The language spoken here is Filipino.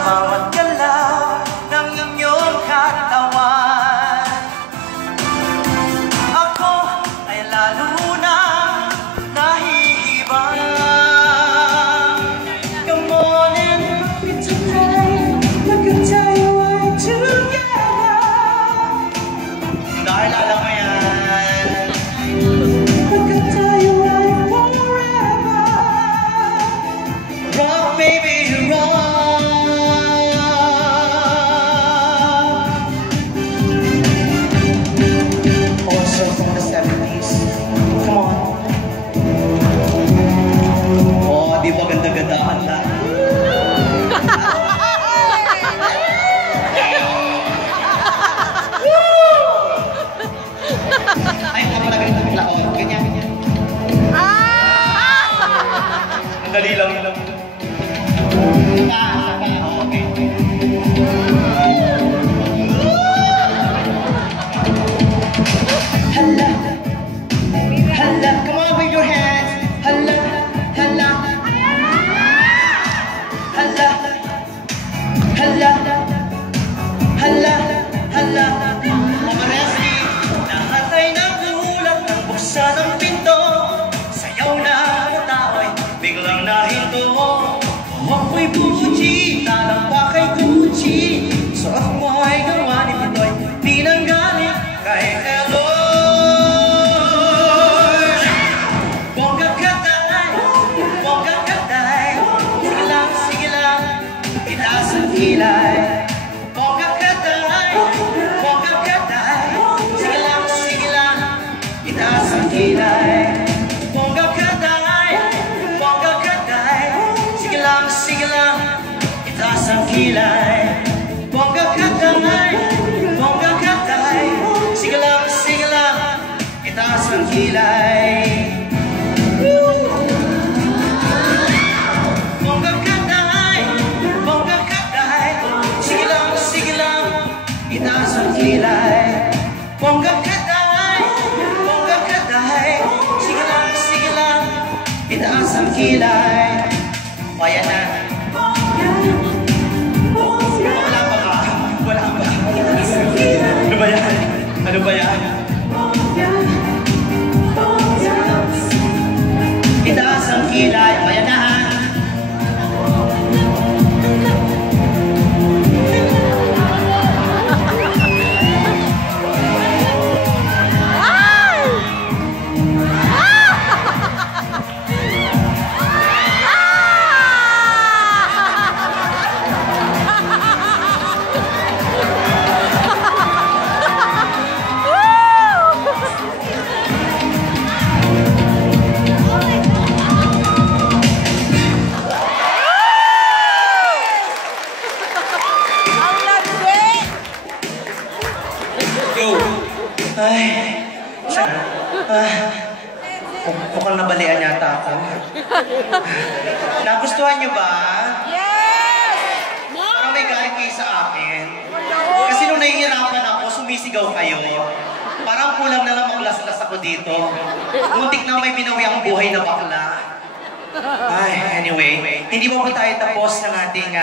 bawat galaw ng inyong katawan. Ako ay lalo na nahihibang. Come on and it's okay, look at you are together. Dahil alam mo yan, look at you are forever. Rock baby rock. Also from the 70s. Come on. Oh, di ba ganda-gandaan lang? Ay, pala ganito bigla ko. Ganyan. Ang dali lang. Okay. Hala, hala, come on with your hands. Hala, hala, hala, hala, hala, hala. Mga resi, lahat ay nagulat nang buksan ang pinto. Sayaw na ang tao'y biglang nahinto. Ako'y Gucci, talampak kay Gucci. Suot mo ay gawa ni Pinoy, di nang galing kay Eloy. Bongga katay, bongga katay. Sige lang, itaas ang kilay. Bongga katay, bongga katay. Sige lang, itaas ang kilay. Bongga katay, bongga katay. Sige lang, itaas ang kilay. Bongga katay, bongga katay. Sige lang, itaas ang kilay. Bongga katay, bongga katay. Sige lang, itaas ang kilay. Bongga katay, bongga katay. Sige lang, itaas ang kilay. O, ayan na. Wala pa. Ano ba yan? Itaas ang kilay. O, ayan na ha. Mukhang nabalian yata ako. Nagustuhan niyo ba? Yes! Parang may galing kayo sa akin. Kasi nung nahihirapan ako, sumisigaw kayo. Parang kulang na lang maglaslas ako dito. Muntik na may binawi ang buhay na bakla. Ay, anyway, hindi pa po tayo tapos ng ating